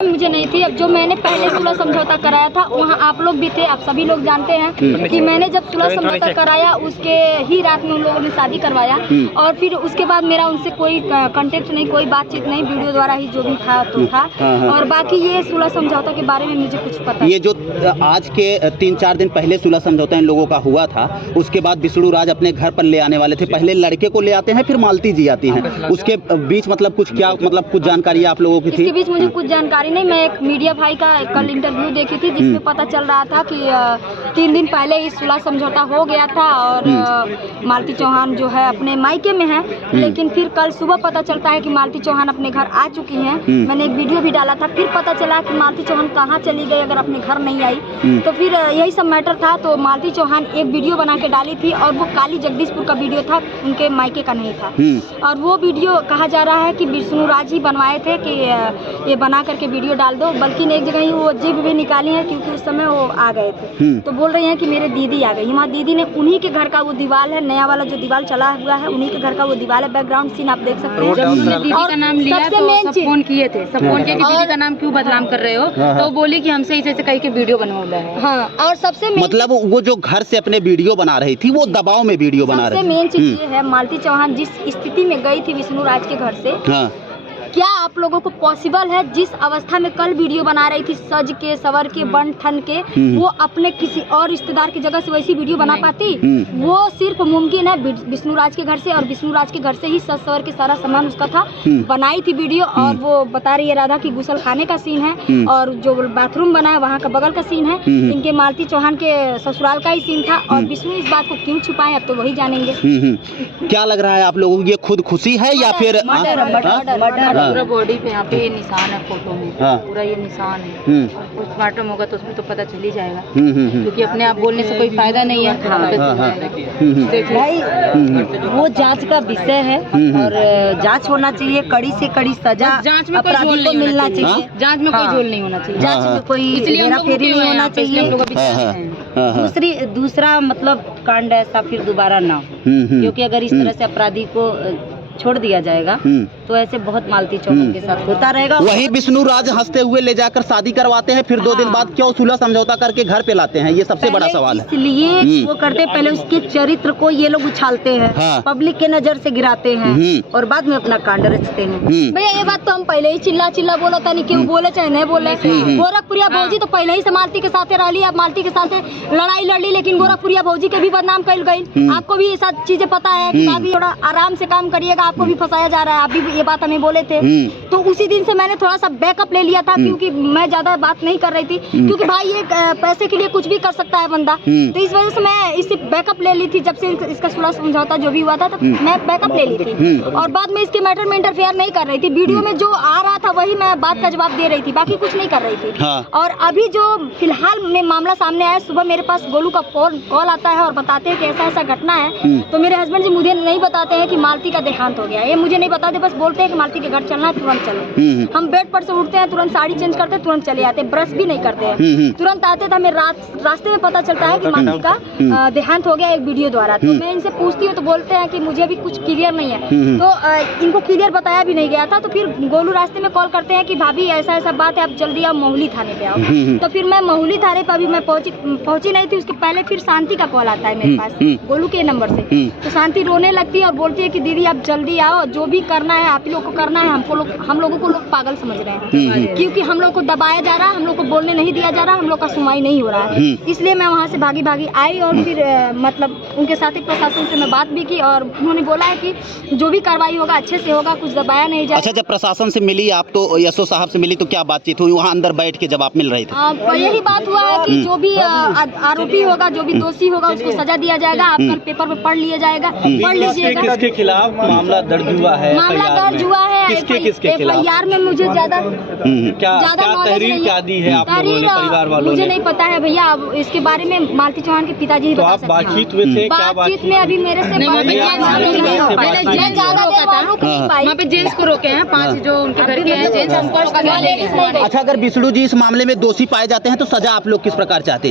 मुझे नहीं थी। अब जो मैंने पहले सुलह समझौता कराया था वहाँ आप लोग भी थे, आप सभी लोग जानते हैं कि मैंने जब सुलह समझौता कराया उसके ही रात में उन लोगों ने शादी करवाया और फिर उसके बाद मेरा उनसे कोई कांटेक्ट नहीं, कोई बातचीत नहीं, वीडियो द्वारा ही जो भी था तो था। और बाकी ये सुलह समझौता के बारे में मुझे कुछ पता ये जो आज के 3-4 दिन पहले सुलह समझौता इन लोगों का हुआ था, उसके बाद विष्णु राज अपने घर पर ले आने वाले थे। पहले लड़के को ले आते हैं, फिर मालती जी आती हैं। उसके बीच मतलब कुछ क्या मतलब कुछ जानकारी आप लोगों की थी? इसके बीच मुझे कुछ जानकारी नहीं। मैं एक मीडिया भाई का कल इंटरव्यू देखी थी जिसमें पता चल रहा था कि 3 दिन पहले ही सुलह समझौता हो गया था और मालती चौहान जो है अपने मायके में है। लेकिन फिर कल सुबह पता चलता है कि मालती चौहान अपने घर आ चुकी हैं। मैंने एक वीडियो भी डाला था, फिर पता चला कि मालती चौहान कहाँ चली गई अगर अपने घर नहीं आई। तो फिर यही सब मैटर था। तो मालती चौहान एक वीडियो बना के डाली थी और वो काली जगदीशपुर का वीडियो था, उनके मायके का नहीं था। और वो वीडियो कहा जा रहा है कि विष्णु राज ही बनवाए थे कि ये बना करके वीडियो डाल दो। बल्कि एक जगह ही वो जिप भी निकाली है क्योंकि उस समय वो आ गए थे। तो बोल रही हैं कि मेरे दीदी आ गई। हमारी दीदी ने उन्हीं के घर का वो दीवार है, नया वाला जो दीवार चला हुआ है, उन्हीं के घर का वो दीवार है। बैकग्राउंड सीन आप देख सकते हैं। दीदी का नाम लिया तो सब फोन किए थे, सब फोन किए कि दीदी का नाम क्यों बदनाम कर रहे हो, तो बोली कि हमसे इसे कहीं के वीडियो बनवाना है। हाँ, और सबसे मतलब वो जो घर से अपने वीडियो बना रही थी वो दबाव में वीडियो बना रही थी। सबसे मेन चीज ये है, मालती चौहान जिस स्थिति में गई थी विष्णु राज के घर से, क्या आप लोगों को पॉसिबल है जिस अवस्था में कल वीडियो बना रही थी सज के सवर के बन ठन के, वो अपने किसी और रिश्तेदार की जगह से वैसी वीडियो बना पाती? वो सिर्फ मुमकिन है विष्णु राज के घर से, और विष्णु राज के घर से ही सज सवर के सारा सामान उसका था, बनाई थी वीडियो। और वो बता रही है राधा की गुसल खाने का सीन है और जो बाथरूम बना है वहाँ का बगल का सीन है। इनके मालती चौहान के ससुराल का ही सीन था। और विष्णु इस बात को क्यों छुपाए अब तो वही जानेंगे। क्या लग रहा है आप लोगों को, ये खुद खुशी है या फिर पूरा बॉडी पे यहाँ पे ये निशान है, फोटो में पूरा ये निशान है। पोस्टमार्टम होगा तो उसमें तो पता चल ही जाएगा, क्योंकि अपने आप बोलने से कोई फायदा नहीं है। भाई वो जांच का विषय है और जांच होना चाहिए, कड़ी से कड़ी सजा जांच में कोई झोल नहीं मिलना चाहिए। जांच में कोई झोल नहीं होना चाहिए, जांच में कोई हेराफेरी नहीं होना चाहिए। दूसरा मतलब कांड ऐसा फिर दोबारा ना हो, क्योंकि अगर इस तरह से अपराधी को छोड़ दिया जाएगा तो ऐसे बहुत मालती चौहान के साथ होता रहेगा। वही विष्णु राज हंसते हुए ले जाकर शादी करवाते हैं, फिर 2 दिन बाद क्यों सुलह समझौता करके घर पे लाते हैं, ये सबसे बड़ा सवाल है। इसलिए वो करते पहले उसके चरित्र को ये लोग उछालते हैं, पब्लिक के नजर से गिराते हैं और बाद में अपना कांड रचते हैं। भैया ये बात तो हम पहले ही चिल्ला बोला था, नहीं क्यों बोले चाहे नहीं बोले। गोरखपुरिया भौजी तो पहले ही से मालती के साथ रही, अब मालती के साथ लड़ाई लड़ी, लेकिन गोरखपुरिया भौजी के भी बदनाम कर गई। आपको भी ये सब चीजें पता है कि अभी थोड़ा आराम से काम करिएगा, आपको भी फंसाया जा रहा है। आप भी ये बात हमें बोले थे, तो उसी दिन से मैंने थोड़ा सा बैकअप ले लिया था, क्योंकि मैं ज्यादा बात नहीं कर रही थी, क्योंकि भाई ये पैसे के लिए कुछ भी कर सकता है बंदा। तो इस वजह से मैं इससे बैकअप ले ली थी। जब से इसका सुलह समझौता जो भी हुआ था, तो मैं बैकअप ले ली थी और बाद में इसके मैटर में इंटरफेयर नहीं कर रही थी। वीडियो में जो आ रहा था वही मैं बात का जवाब दे रही थी, बाकी कुछ नहीं कर रही थी। और अभी जो फिलहाल में मामला सामने आया, सुबह मेरे पास गोलू का कॉल आता है और बताते हैं कि ऐसा ऐसा घटना है। तो मेरे हस्बैंड जी मुझे नहीं बताते हैं कि मालती का देहांत हो गया, ये मुझे नहीं बताते, बस बोलते हैं कि मालती के घर चलना है, तुरंत चलो। हम बेड पर से उठते हैं, तुरंत साड़ी चेंज करते हैं, तुरंत चले आते हैं, ब्रश भी नहीं करते हैं, तुरंत आते थे। हमें रास्ते में पता चलता है कि मालती का देहांत हो गया एक वीडियो द्वारा। तो मैं इनसे पूछती हूँ तो बोलते हैं कि मुझे अभी कुछ क्लियर नहीं है। तो इनको क्लियर बताया भी नहीं गया था। तो फिर गोलू रास्ते में कॉल करते हैं कि भाभी ऐसा ऐसा बात है, आप जल्दी आओ, मोहली थाने पे आओ। तो फिर मैं मोहली थाने पे अभी मैं पहुंची नहीं थी। उसके पहले फिर शांति का कॉल आता है मेरे पास गोलू के नंबर से। तो शांति रोने लगती है और बोलती है कि दीदी आप जल्दी आओ, जो भी करना है आप लोग को करना है। हम लोगों को लोग पागल समझ रहे हैं, क्योंकि हम लोग को दबाया जा रहा है, हम लोग को बोलने नहीं दिया जा रहा, हम लोग का सुनवाई नहीं हो रहा है। इसलिए मैं वहाँ से भागी आई और फिर मतलब उनके साथ ही प्रशासन से मैं बात भी की और उन्होंने बोला है कि जो भी कार्रवाई होगा अच्छे से होगा, कुछ दबाया नहीं जाए। अच्छा, जब प्रशासन से मिली आप, तो यशो साहब से मिली, तो क्या बातचीत हुई वहाँ अंदर बैठ के जब आप मिल रहे थे? यही बात हुआ है कि जो भी आरोपी होगा, जो भी दोषी होगा, उसको सजा दिया जाएगा। आप कल पेपर में पढ़ लिया जाएगा, पढ़ लीजिएगा। किसके खिलाफ मामला दर्ज हुआ है? मामला दर्ज हुआ है किसके खिलाफ? FIR में मुझे ज्यादा तहरीर क्या दी है आप लोगों ने, परिवार वालों मुझे ने? नहीं पता है भैया, अब इसके बारे में मालती चौहान के पिताजी ही बता सकते हैं। बातचीत हुए थे? बातचीत में अभी मेरे से वहाँ पे जेंट्स को रोके हैं, 5 जो उनके घर के हैं जेंट्स, हमको रोका गया। अच्छा, अगर विष्णु जी इस मामले में दोषी पाए जाते हैं तो सजा आप लोग किस प्रकार चाहते हैं?